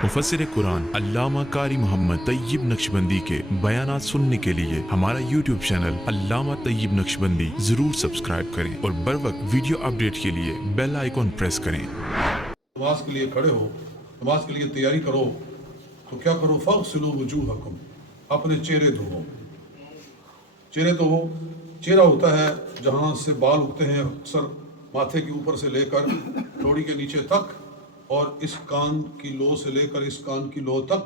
मुफस्सिर कुरान अल्लामा कारी मोहम्मद तैयब नक्शबंदी के बयानात सुनने के लिए हमारा यूट्यूब चैनल अल्लामा तैयब नक्शबंदी जरूर सब्सक्राइब करें और बर वक्त वीडियो अपडेट के लिए बेल आइकॉन प्रेस करें। नमाज के लिए खड़े हो, नमाज के लिए तैयारी करो तो क्या करो, फ़ग़सिलू वजूहकुम, अपने चेहरे धोवो। चेहरे धोवो, चेहरा होता है जहाँ से बाल उगते हैं, अक्सर माथे के ऊपर से लेकर ठोड़ी के नीचे तक, और इस कान की लो से लेकर इस कान की लो तक,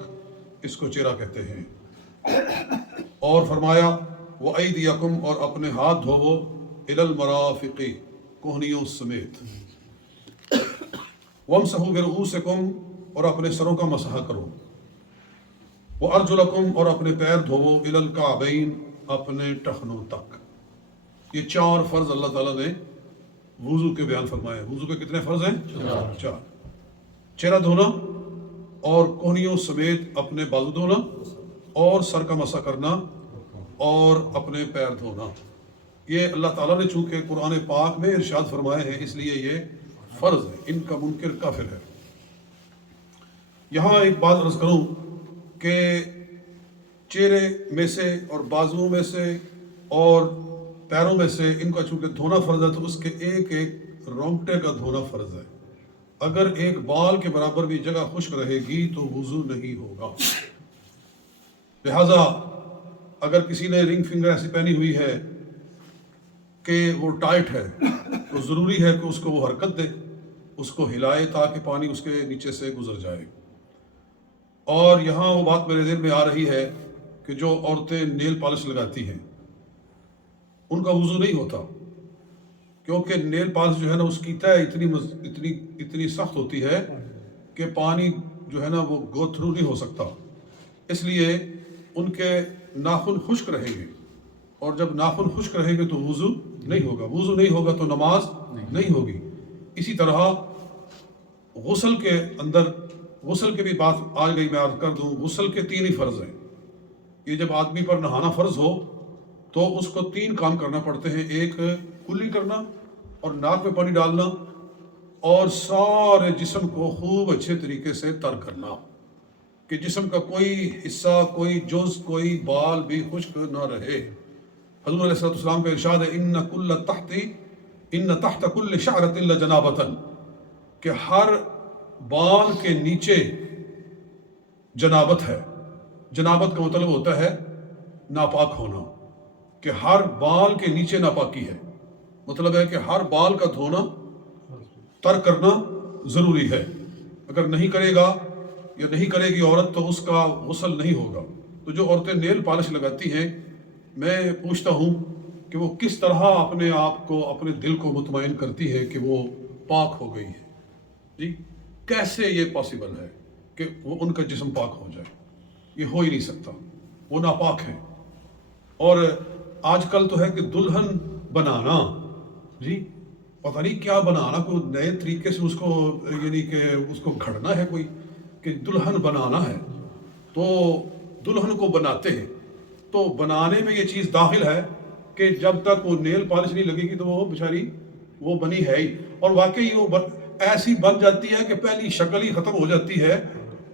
इसको चेहरा कहते हैं। और फरमाया वो ऐदियकुम, और अपने हाथ धोवो, इलल मराफ़िक़ि, कोहनियों समेत। वमसहू बिरुऊसिकुम, और अपने सरों का मसहा करो। वो अर्जुलकुम, और अपने पैर धोवो, इलल काबैन, अपने टखनों तक। ये 4 फ़र्ज़ अल्लाह ताला ने वुज़ू के बयान फरमाए। वुज़ू के कितने फ़र्ज़ हैं? 4। चेहरा धोना और कोहनियों समेत अपने बाजू धोना और सर का मसा करना और अपने पैर धोना। ये अल्लाह ताला ने चूँकि कुरान पाक में इरशाद फरमाए हैं, इसलिए ये फ़र्ज़ है, इनका मुनकिर काफिर है। यहाँ एक बात अर्ज़ करूँ कि चेहरे में से और बाजुओं में से और पैरों में से इनका चूँकि धोना फ़र्ज़ है, तो उसके एक एक रोंगटे का धोना फ़र्ज़ है। अगर एक बाल के बराबर भी जगह खुश्क रहेगी तो वुज़ू नहीं होगा। लिहाजा अगर किसी ने रिंग फिंगर ऐसी पहनी हुई है कि वो टाइट है, तो ज़रूरी है कि उसको वो हरकत दे, उसको हिलाए ताकि पानी उसके नीचे से गुजर जाए। और यहाँ वो बात मेरे ज़हन में आ रही है कि जो औरतें नेल पॉलिश लगाती हैं उनका वुज़ू नहीं होता, क्योंकि नेल पॉलिश जो है ना उसकी तह इतनी सख्त होती है कि पानी जो है ना वो गो थ्रू नहीं हो सकता। इसलिए उनके नाखून खुश्क रहेंगे, और जब नाखून खुश्क रहेंगे तो वुज़ू नहीं होगा। वुज़ू नहीं होगा तो नमाज नहीं होगी। इसी तरह गुस्ल के अंदर, गुस्ल की भी बात आ गई, मैं अर्ज़ कर दूँ। गुस्ल के 3 ही फ़र्ज़ हैं। ये जब आदमी पर नहाना फ़र्ज़ हो तो उसको 3 काम करना पड़ते हैं। एक कुल्ली करना, और नाक में पानी डालना, और सारे जिस्म को खूब अच्छे तरीके से तर करना कि जिस्म का कोई हिस्सा, कोई जुज़, कोई बाल भी खुश्क ना रहे। हज़रत अलैहिस्सलाम का इरशाद है, इन्न तहत कुल्ल शअरतिन लजनाबतन, कि हर बाल के नीचे जनाबत है। जनाबत का मतलब होता है नापाक होना, कि हर बाल के नीचे नापाकी है। मतलब है कि हर बाल का धोना, तर करना ज़रूरी है। अगर नहीं करेगा या नहीं करेगी औरत तो उसका गुस्ल नहीं होगा। तो जो औरतें नेल पॉलिश लगाती हैं, मैं पूछता हूँ कि वो किस तरह अपने आप को, अपने दिल को मुतमईन करती है कि वो पाक हो गई है। जी, कैसे ये पॉसिबल है कि वो उनका जिस्म पाक हो जाए? ये हो ही नहीं सकता, वो नापाक है। और आजकल तो है कि दुल्हन बनाना, जी पता नहीं क्या बनाना, कोई नए तरीके से उसको, यानी कि उसको घड़ना है कोई, कि दुल्हन बनाना है। तो दुल्हन को बनाते हैं, तो बनाने में ये चीज़ दाखिल है कि जब तक वो नेल पॉलिश नहीं लगेगी तो वो बेचारी वो बनी है ही। और वाकई वो ऐसी बन जाती है कि पहली शक्ल ही ख़त्म हो जाती है,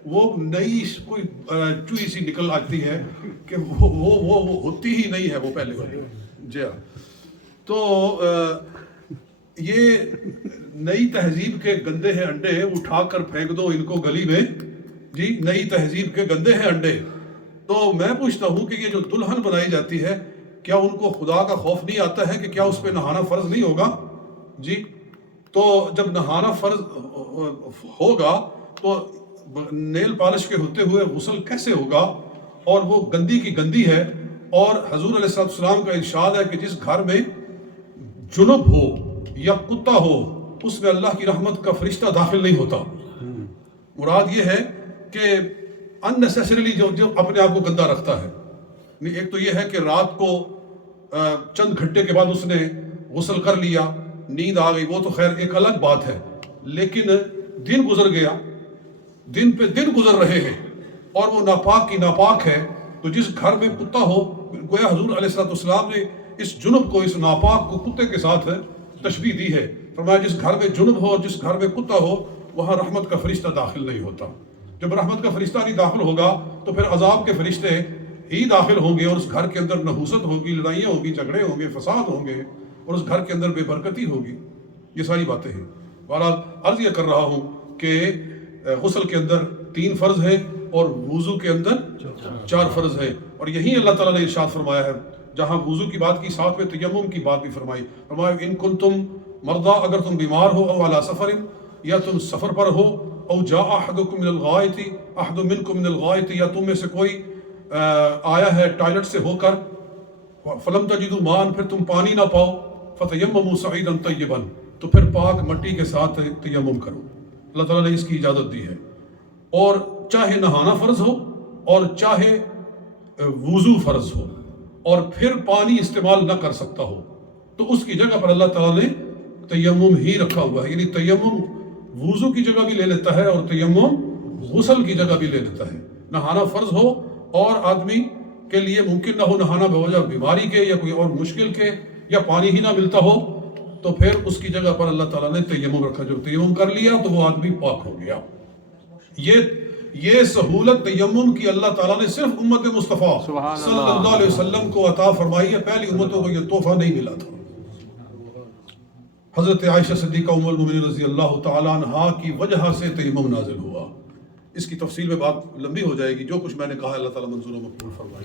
वो नई कोई चुई सी निकल आती है कि वो होती ही नहीं है वो पहले वाली। जी हाँ। तो ये नई तहजीब के गंदे हैं अंडे, उठाकर फेंक दो इनको गली में। जी, नई तहजीब के गंदे हैं अंडे। तो मैं पूछता हूँ कि ये जो दुल्हन बनाई जाती है, क्या उनको खुदा का खौफ नहीं आता है कि क्या उस पर नहाना फ़र्ज़ नहीं होगा? जी, तो जब नहाना फ़र्ज़ होगा तो नेल पॉलिश के होते हुए गुस्ल कैसे होगा? और वो गंदी की गंदी है। और हज़ूर अलैहिस्सलाम का इरशाद है कि जिस घर में जुनुब हो या कुत्ता हो, उसमें अल्लाह की रहमत का फरिश्ता दाखिल नहीं होता। मुराद ये है कि अननेसेसरीली जो अपने आप को गंदा रखता है। एक तो ये है कि रात को चंद घंटे के बाद उसने गुस्ल कर लिया, नींद आ गई, वो तो खैर एक अलग बात है। लेकिन दिन गुजर गया, दिन पे दिन गुजर रहे हैं और वो नापाक की नापाक है। तो जिस घर में कुत्ता हो, गोया हुजूर अलैहिस्सलाम ने इस जुनुब को, इस नापाक को कुत्ते के साथ तशबीह दी है। फरमाया जिस घर में जुनुब हो, जिस घर में कुत्ता हो, वहाँ रहमत का फरिश्ता दाखिल नहीं होता। جب رحمت کا فرشتہ نہیں داخل ہوگا تو پھر عذاب کے فرشتے ہی داخل ہوں گے، اور اس گھر کے اندر نحوست ہوگی، لڑائیاں ہوں گی، جھگڑے ہوں گے، فساد ہوں گے، اور اس گھر کے اندر بے برکتی ہوگی. یہ ساری باتیں ہیں. بہرحال عرض یہ کر رہا ہوں کہ غسل کے اندر 3 فرض ہیں اور وضو کے اندر 4 فرض ہیں، اور یہی اللہ تعالیٰ نے ارشاد فرمایا ہے. جہاں وضو کی بات کی، ساتھ میں تیمم کی بات بھی فرمائی. فرمایا ان کنتم مرضی، اگر تم بیمار ہو، او علی سفر، یا تم سفر پر ہو، او جاء احدکم من الغائط، احد منکم من الغائط، یا تم میں سے کوئی آیا ہے ٹوائلٹ سے ہو کر، فلم تجدوا ماء، پھر تم پانی نہ پاؤ، فتیمموا صعیدا طیبا، تو پھر پاک مٹی کے ساتھ تیمم کرو. اللہ تعالیٰ نے اس کی اجازت دی ہے. اور چاہے نہانا فرض ہو اور چاہے وضو فرض ہو، اور پھر پانی استعمال نہ کر سکتا ہو، تو اس کی جگہ پر اللہ تعالیٰ نے تیمم ہی رکھا ہوا ہے. یعنی تیمم وضو کی جگہ بھی لے لیتا ہے اور تیمم غسل کی جگہ بھی لے لیتا ہے. نہانا فرض ہو اور آدمی کے لیے ممکن نہ ہو نہانا بوجہ بیماری کے یا کوئی اور مشکل کے، یا پانی ہی نہ ملتا ہو، تو پھر اس کی جگہ پر اللہ تعالیٰ نے تیمم رکھا. جب تیمم کر لیا تو وہ آدمی پاک ہو گیا. یہ سہولت تیمم کی اللہ تعالیٰ نے صرف امت مصطفیٰ صلی اللہ علیہ وسلم کو عطا فرمائی ہے. پہلی امتوں کو یہ تحفہ نہیں ملا تھا. حضرت عائشہ صدیقہ ام المؤمنین رضی اللہ تعالیٰ عنہا کی وجہ سے تیمم نازل ہوا. اس کی تفصیل میں بات لمبی ہو جائے گی. جو کچھ میں نے کہا اللہ تعالیٰ منظور و مقبول فرمائے.